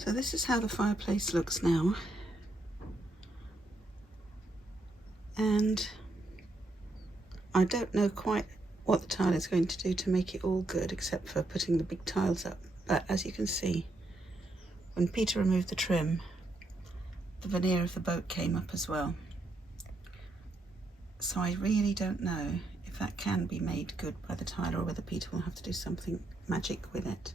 So this is how the fireplace looks now. And I don't know quite what the tile is going to do to make it all good, except for putting the big tiles up. But as you can see, when Peter removed the trim, the veneer of the boat came up as well. So I really don't know if that can be made good by the tile or whether Peter will have to do something magic with it.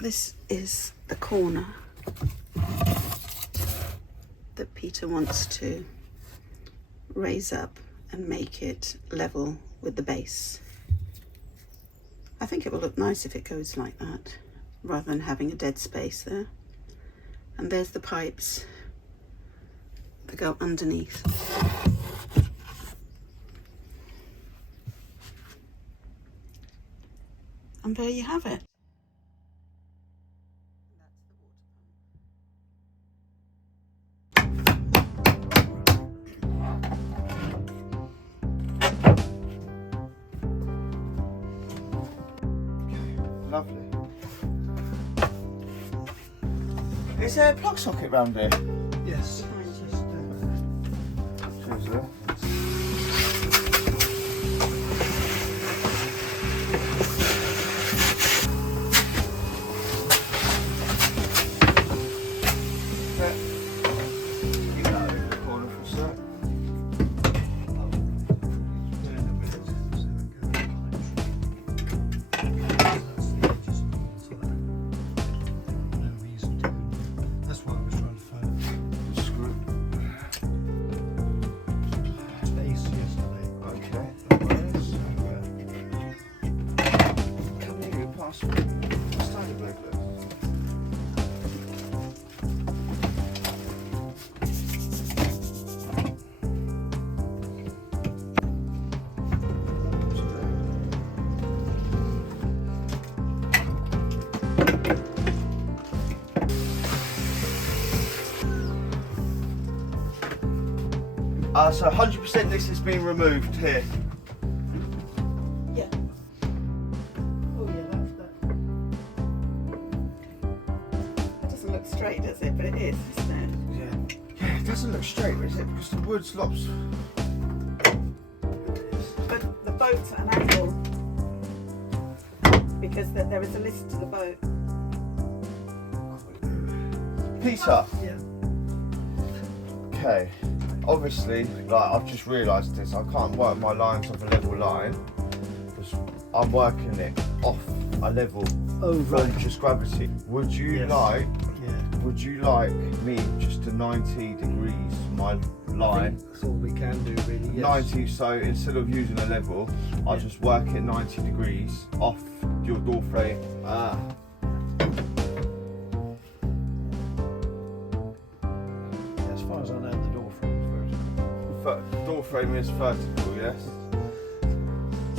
This is the corner that Peter wants to raise up and make it level with the base. I think it will look nice if it goes like that, rather than having a dead space there. And there's the pipes that go underneath. And there you have it. Lovely. Is there a plug socket round here? Yes. Cheers, there. Keep that in the corner for a sec. That's why I was trying to find Screw. space yesterday. Okay. Come here, you pass me. Stand a little bit. So 100% this has been removed here. Yeah. Oh yeah, that. It doesn't look straight, does it? But it is, isn't it? Yeah, it doesn't look straight, is it? Because the wood's lops. But the boat's at an angle because there is a list to the boat. Peter. Yeah. Okay. Obviously, like I've just realised this, I can't work my lines off a level line because I'm working it off a level Oh from just gravity. Would you Yes. like? Yeah. Would you like me just to 90 degrees my line? That's all we can do, really. Yes. 90. So instead of using a level, I Yeah. just work it 90 degrees off your door frame. As far as I know, the door frame's vertical. Door frame is vertical, yes.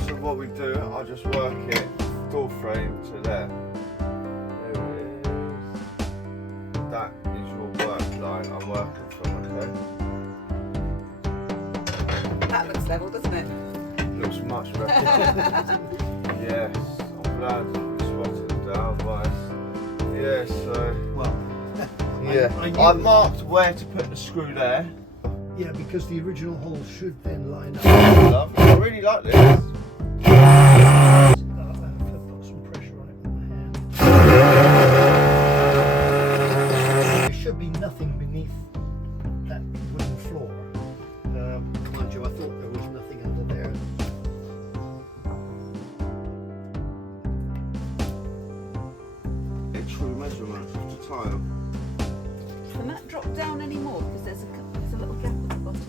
So what we do, I just work it door frame to there. There it is. That is your work line I'm working from, okay? That looks level, doesn't it? Looks much better. Yes, I'm glad you spotted that, otherwise. Yeah, so Well. yeah. I knew- I've marked where to put the screw there. Yeah, because the original hole should then line up. Love. I really like this. Put some pressure on it with my hand. There should be nothing beneath that wooden floor. Mind you, I thought there was nothing under there. A true measurement of the tile. Can that drop down any more? Because there's a little gap at the bottom.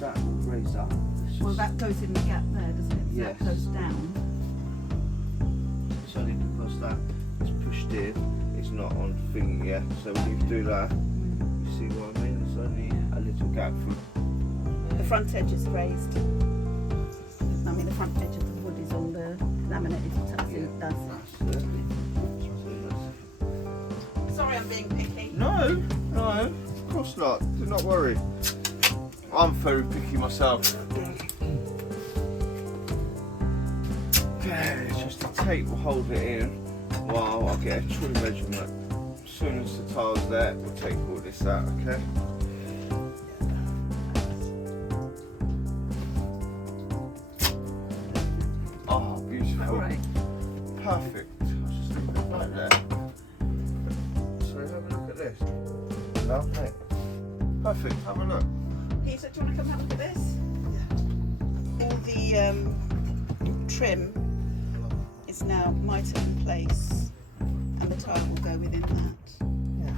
That will raise up. Well, that goes in the gap there, doesn't it? Yes. That goes down. It's only because that is pushed in, it's not on thingy yet. So when you do that, you see what I mean? It's only a little gap from. The front edge is raised. I mean, the front edge of the wood is on the laminated. That's it. That's That's it. it. Sorry, I'm being picky. No, of course not. Do not worry. I'm very picky myself. Okay, just the tape will hold it in while I get a true measurement. As soon as the tile's there, we'll take all this out, okay? Oh, beautiful. Alright. Perfect. I'll just leave it right there. So have a look at this. Lovely. Perfect, have a look. Peter, do you want to come have a look at this? All the trim is now mitre in place, and the tile will go within that. Yeah.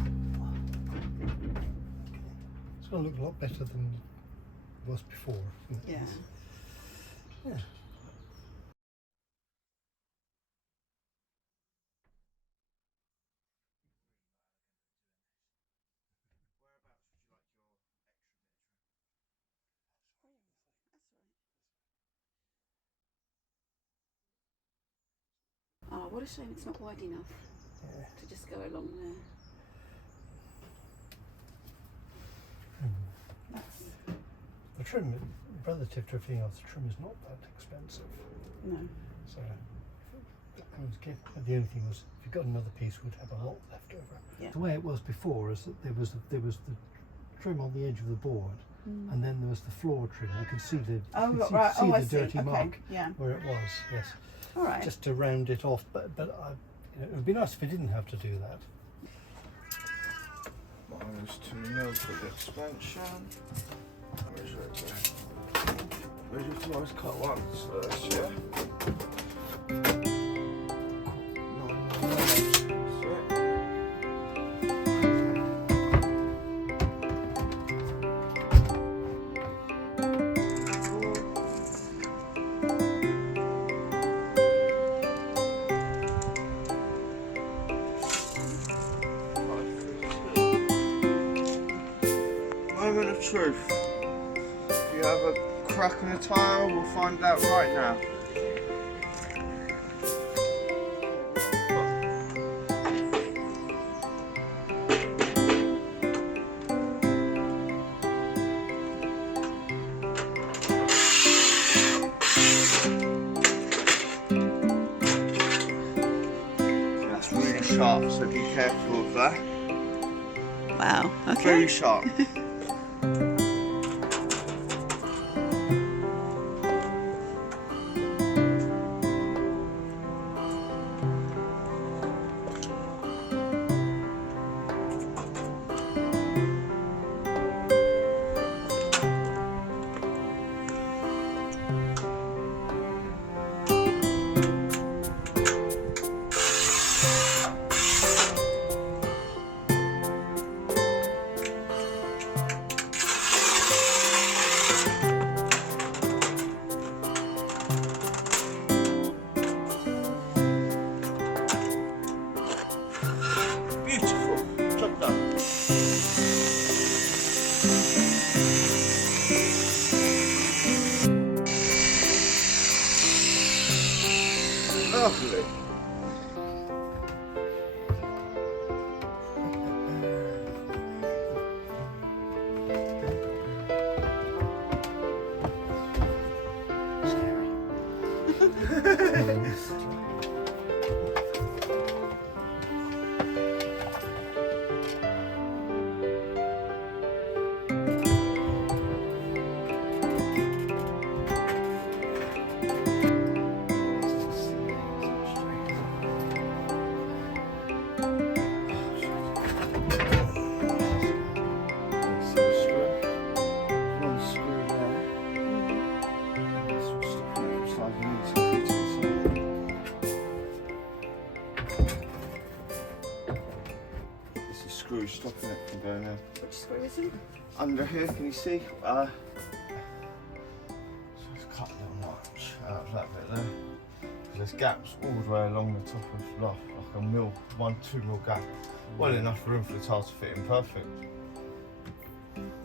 It's going to look a lot better than it was before. Isn't it? Yeah. Yeah. Oh, what a shame it's not wide enough to just go along there. The trim, relative to everything else, the trim is not that expensive. No. So the only thing was, if you got another piece, we'd have a lot left over. Yeah. The way it was before is that there was the trim on the edge of the board, and then there was the floor trim. You could see the right. see I the dirty Okay. mark Yeah. where it was. Yes. All right. Just to round it off, but it would be nice if we didn't have to do that. -2 mil for the expansion. Where's it? Where's your twice cut once? Yeah. 9 Moment of truth. If you have a crack in the tile, we'll find out right now. That's really sharp, so be careful of that. Wow. Okay. Very sharp. Beautiful. Job done. Lovely. Screw stopping it from going in. Which screw is it? Under here, can you see? So let's cut a little notch out of that bit there. There's gaps all the way along the top of like a 1-2 mil gap. Well enough room for the tile to fit in perfect.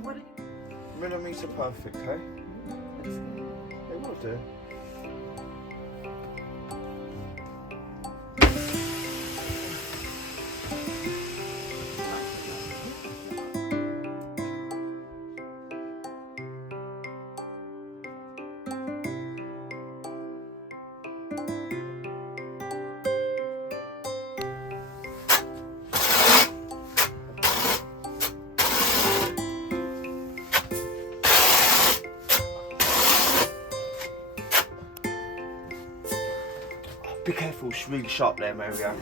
What? Millimetre perfect, hey? It will do. Be careful, it's really sharp there, Marianne.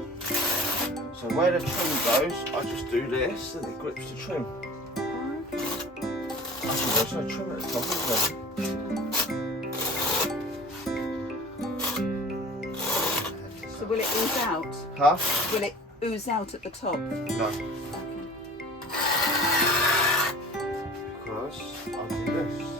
So where the trim goes, I just do this and it grips the trim. Actually, there's no trim at the top, is there? So will it ooze out? Huh? Will it ooze out at the top? No. Because I'll do this.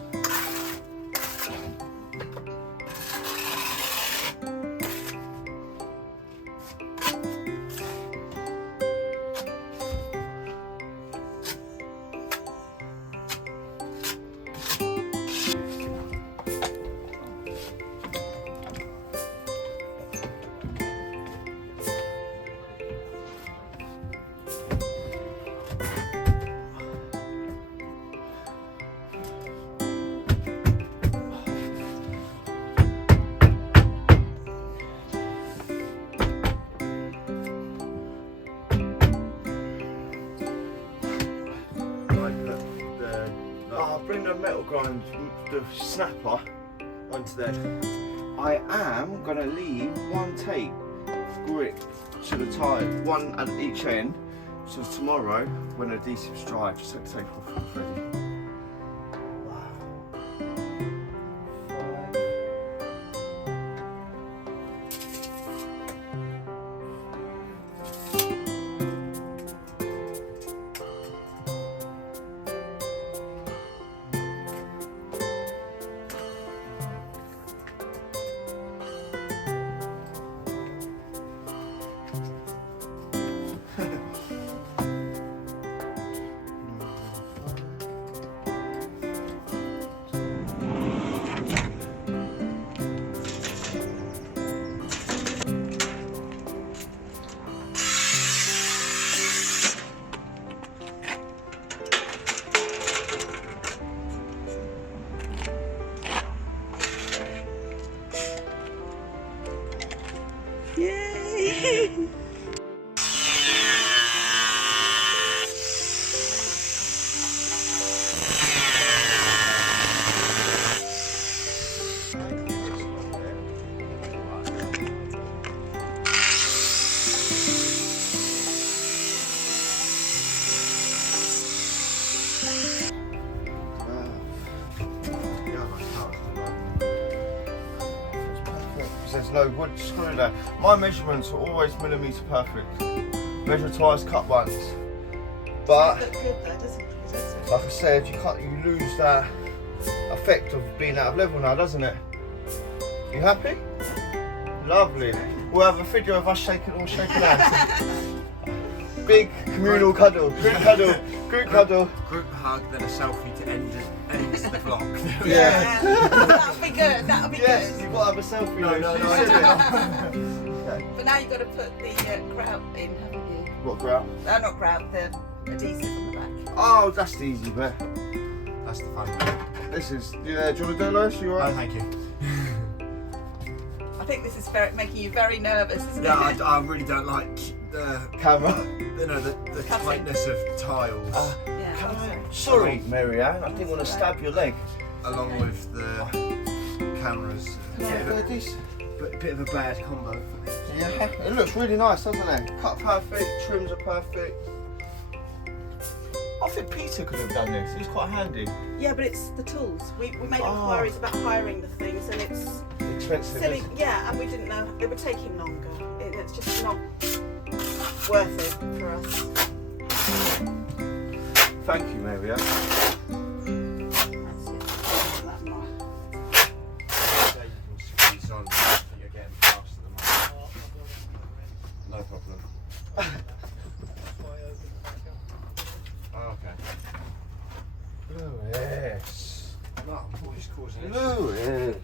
Bring the metal grind, the snapper onto there. I am going to leave one tape grip to the tyre, one at each end, so tomorrow when the adhesive's dry, just take the tape off and it's ready. Yay! There's no wood screw there. My measurements are always millimetre perfect. Measure twice, cut once. But Look good though, doesn't it? like I said, you lose that effect of being out of level now, doesn't it? You happy? Lovely. We'll have a video of us shaking hands. Big communal cuddle. Group cuddle. Group cuddle. Group hug, then a selfie to end the vlog. Yeah. That'll be good, that'll be Yes, good. you've got to have a selfie. No, though. no, You no, said I it. Okay. But now you've got to put the grout in, haven't you? What grout? Not grout, the adhesive on the back. Oh, that's the easy bit. That's the fun bit. This is, do you want to do this? You No, alright? thank you. I think this is making you very nervous, isn't Yeah, it? I really don't like the Camera. the Cutting. tightness of tiles, Yeah, Can I'm I? sorry. Sorry, Marianne, I didn't want to stab your leg. along with the cameras. Yeah, they're decent. Bit of a bad combo. Yeah, it looks really nice, doesn't it? Cut perfect, trims are perfect. I think Peter could have done this. He's quite handy. Yeah, but it's the tools. We made Oh. inquiries about hiring the things, and it's Expensive. silly. Isn't it? Yeah, and we didn't know it would take him longer. It's just not worth it for us. Thank you, Marianne. That's it. That mark. So you can squeeze on. I think you're getting past the mark. No problem. Oh, okay. Lewis. No, I'm always causing it. Lewis.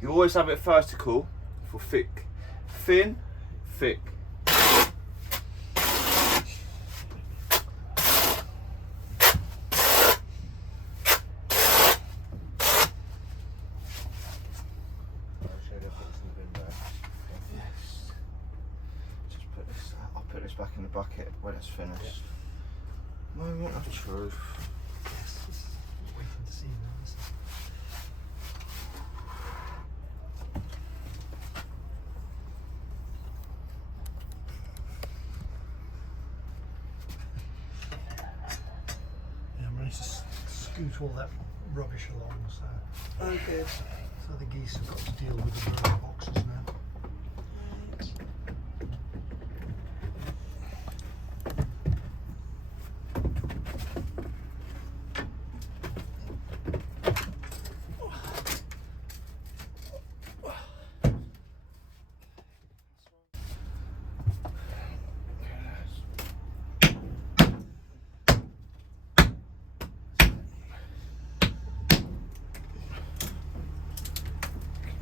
You always have it vertical for thick. Thin, thick. Just put this, I'll put this back in the bucket when it's finished. Moment of truth. Yes, this is waiting to see now. This is... Yeah, I managed to scoot all that rubbish along, so Oh, good. the geese have got to deal with the bird boxes now.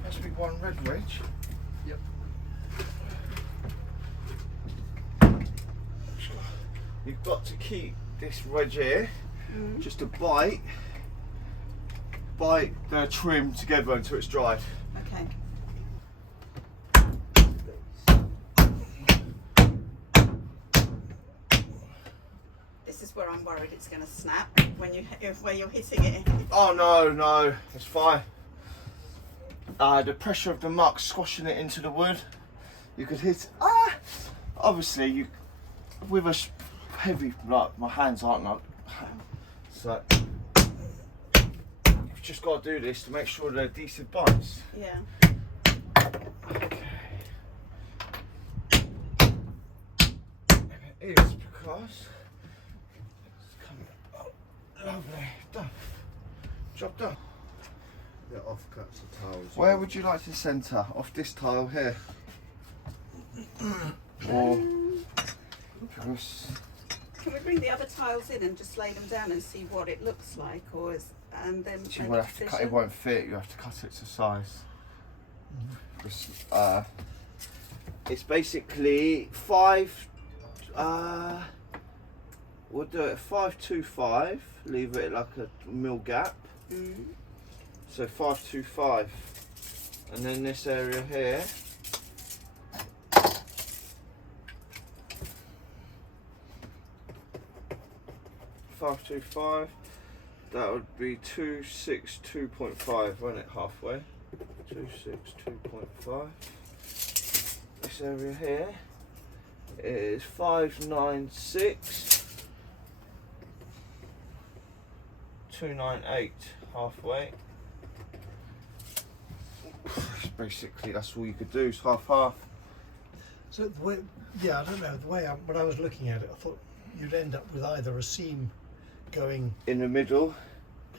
Must be one red wedge. Yep. You've got to keep this wedge here, just to bite the trim together until it's dried. Okay. This is where I'm worried it's going to snap when where you're hitting it. Oh no, it's fine. The pressure of the muck squashing it into the wood, you could hit. Obviously, you with a heavy, like my hands aren't like. So you've just got to do this to make sure they're decent bites. Yeah. Okay. It is because it's coming. Oh, lovely, done. Job done. The offcuts the tiles. Where would you like to centre? Off this tile here? Or because Can we bring the other tiles in and just lay them down and see what it looks like, and then you make will a have to cut, it decision? won't fit, you have to cut it to size. Because, it's basically we'll do it 525, leave it like a mil gap. So 525, and then this area here, .525, that would be 262.5, won't it, halfway? 262.5. This area here is 596. 298 halfway. Basically, that's all you could do, is half. So the way, yeah, I don't know, the way when I was looking at it, I thought you'd end up with either a seam going, In the middle,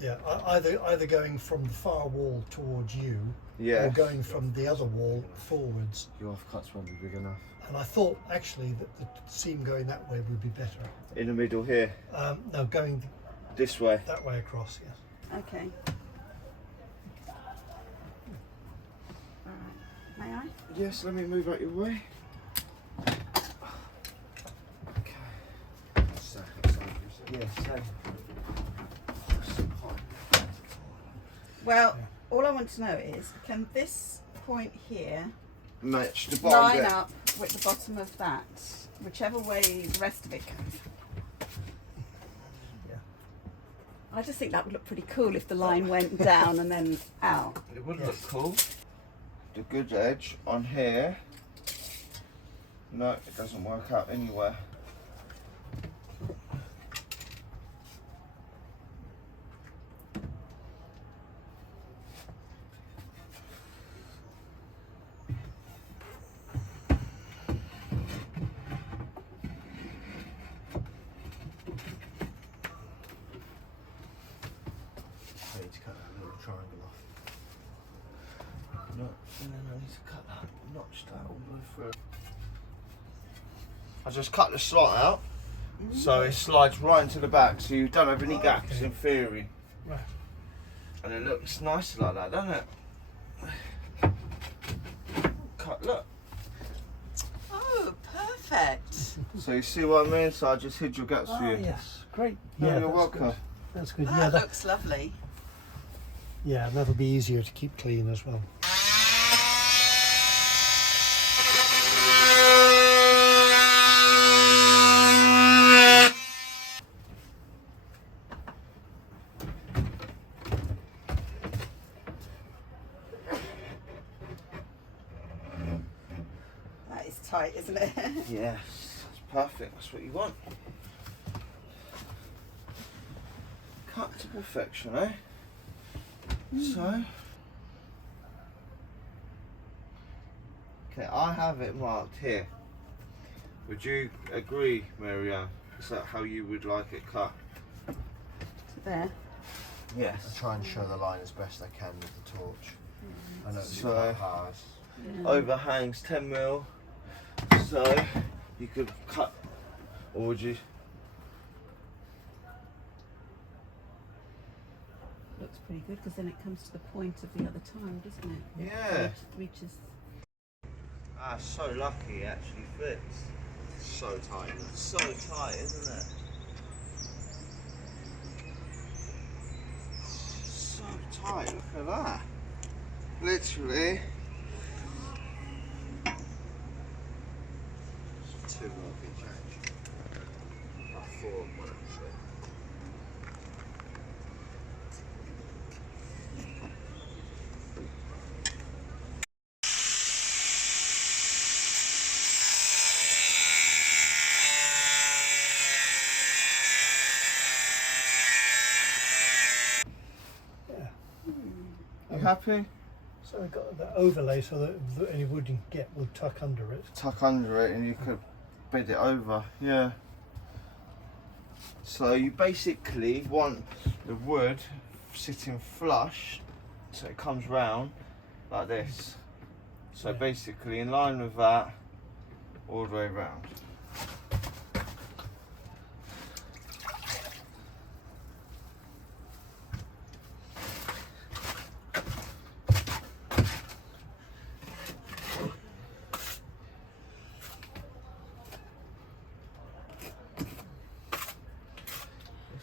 yeah, either going from the far wall towards you, yeah. or going from the other wall forwards. Your offcuts won't be big enough. And I thought actually that the seam going that way would be better. In the middle here, No, going this way. that way across, yes. Okay. Alright. May I? Yes, let me move out your way. Okay. Yeah, same. Well, all I want to know is, can this point here Match the bottom line bit. up with the bottom of that, whichever way the rest of it goes? Yeah. I just think that would look pretty cool if the line went down and then out. It would look cool. The good edge on here. No, it doesn't work out anywhere. I need to cut that little triangle off. No, I need to cut that, notch that all the way through. I just cut the slot out, so it slides right into the back, so you don't have any gaps Okay. in theory. Right. And it looks nice like that, doesn't it? Cut, look. Oh, perfect. So you see what I mean? So I just hid your gaps for Oh, you. yes, great. No, Yeah, you're that's welcome. good. That's good. That Yeah, looks lovely. yeah, that'll be easier to keep clean as well. tight, isn't it? Yes, that's perfect. That's what you want. Cut to perfection, eh? So, okay, I have it marked here. Would you agree, Marianne? Is that how you would like it cut? So there. Yes. I try and show the line as best I can with the torch. I know it's So- quite hard. Yeah. Overhangs 10 mil. So you could cut, or would you? Looks pretty good because then it comes to the point of the other tile, doesn't it? Yeah. It reaches. Ah, so lucky it actually fits. So tight. So tight, isn't it? So tight, look at that. Literally. Two more can change. About 4 and 1 actually. You happy? So we've got the overlay so that any wood you get will tuck under it. Tuck under it and you could bed it over, yeah. So you basically want the wood sitting flush so it comes round like this. So Yeah. basically in line with that all the way round.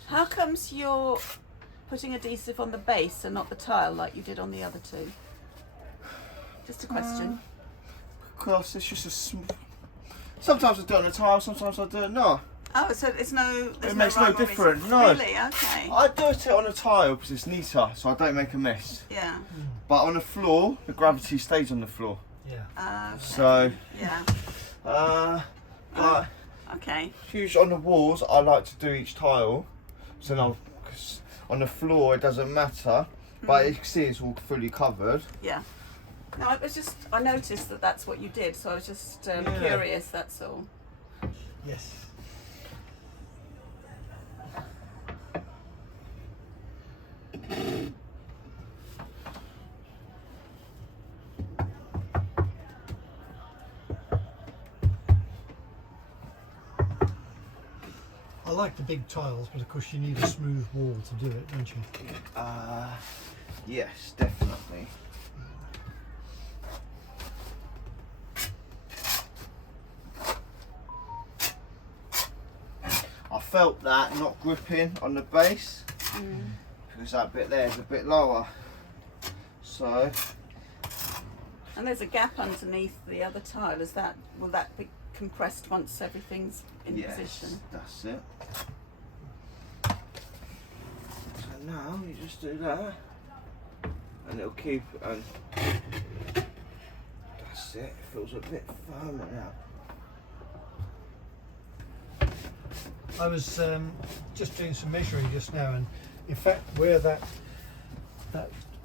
How comes you're putting adhesive on the base and not the tile like you did on the other two? Just a question. Because it's just sometimes I do it on a tile, sometimes I do it not. Oh, so it's no. It makes no rhyme or reason. difference, no. Really? Okay. I do it on a tile because it's neater, so I don't make a mess. Yeah. But on the floor, the gravity stays on the floor. Yeah. Okay. So, Yeah. but Okay. usually on the walls, I like to do each tile. So now, cause on the floor, it doesn't matter. But you can see it's all fully covered. Yeah. No, it was just I noticed that that's what you did, so I was just Yeah. curious. That's all. Yes. I like the big tiles, but of course you need a smooth wall to do it, don't you? Yes, definitely. I felt that not gripping on the base because that bit there is a bit lower. So And there's a gap underneath the other tile. Will that be compressed once everything's in yes, position? that's it. So now you just do that, and it'll keep. And that's it. It feels a bit firmer now. I was just doing some measuring just now, and in fact, where that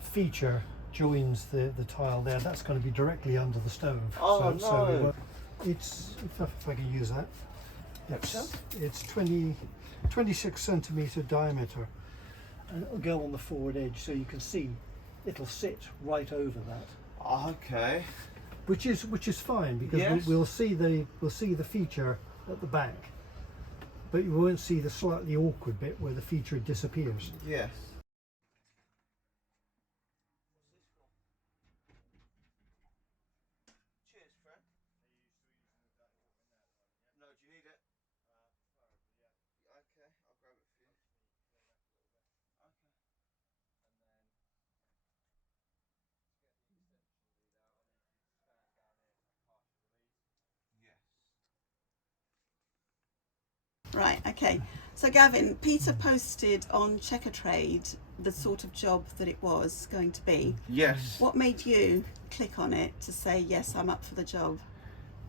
feature joins the tile there, that's going to be directly under the stove. Oh, so no. we won't- it's if I can use that. It's 26 centimetre diameter, and it'll go on the forward edge, so you can see it'll sit right over that, Okay. which is fine because Yes. we'll see the feature at the back. But you won't see the slightly awkward bit where the feature disappears. Yes. Cheers, friend. No, do you need it? Okay, I'll grab it for you. Okay. Yes. Right. Okay. So Gavin, Peter posted on Checkertrade the sort of job that it was going to be. Yes. What made you click on it to say yes, I'm up for the job?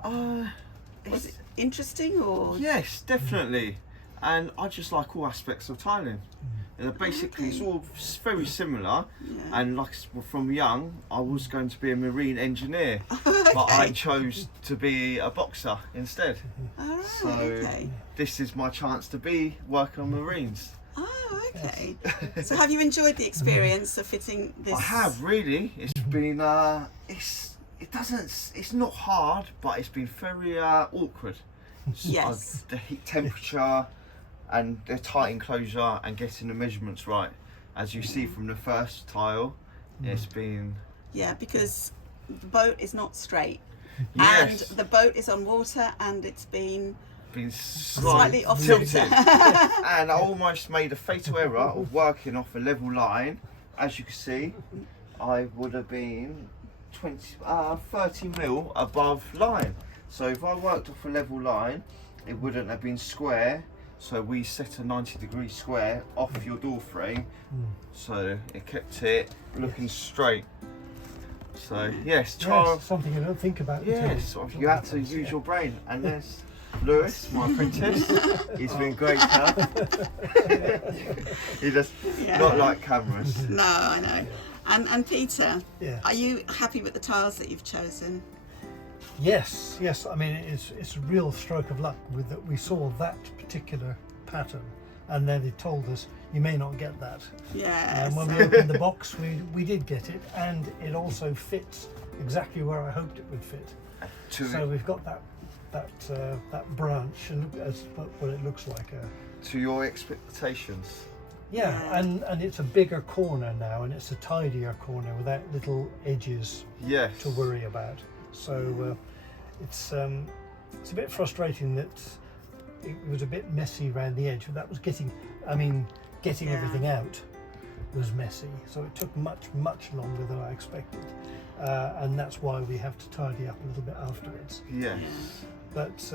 Was it interesting or? Yes, definitely. And I just like all aspects of tiling. Basically, it's all very similar. Yeah. And like from young, I was going to be a marine engineer, but I chose to be a boxer instead. Alright, So okay. this is my chance to be working on marines. Oh, okay. So have you enjoyed the experience of fitting this? I have really. It's been it's not hard, but it's been very awkward. Yes. The heat temperature and the tight enclosure and getting the measurements right. As you see from the first tile, it's been... Yeah, because the boat is not straight. Yes. And the boat is on water and it's been slightly off tilted. centre. And I almost made a fatal error of working off a level line. As you can see, I would have been 30 mil above line. So if I worked off a level line, it wouldn't have been square. So we set a 90-degree square off your door frame, so it kept it looking straight. So yes, Charles. Yes, something you don't think about. Yes, you have to use your brain. And there's Lewis, my apprentice. He's been great help. He does not like cameras. No, I know. And Peter, Yeah. are you happy with the tiles that you've chosen? Yes. I mean, it's a real stroke of luck with that. We saw that particular pattern, and then they told us you may not get that. Yes. And when we opened the box, we did get it, and it also fits exactly where I hoped it would fit. So we've got that branch, and look at what it looks like. To your expectations. Yeah, and it's a bigger corner now, and it's a tidier corner without little edges Yes. to worry about. So it's a bit frustrating that it was a bit messy around the edge. That was getting everything out was messy. So it took much longer than I expected, and that's why we have to tidy up a little bit afterwards. Yes. But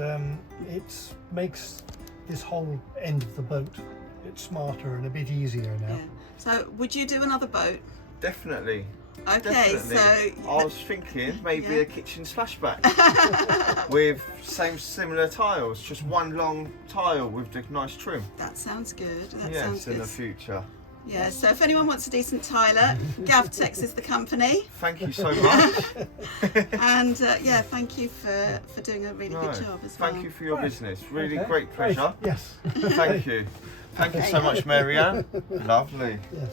it makes this whole end of the boat a bit smarter and a bit easier now. Yeah. So would you do another boat? Definitely. Okay, Definitely. so I was thinking maybe Yeah. a kitchen splashback with similar tiles, just one long tile with the nice trim. that sounds good. That Yes, sounds in good. the future. Yeah, so if anyone wants a decent tiler, Gavtex is the company. Thank you so much. And yeah, thank you for doing a really No, good job as well. thank you for your Right. business. Really Okay, great pleasure. Yes. Thank you. Thank you so much, Marianne. Lovely. Yes.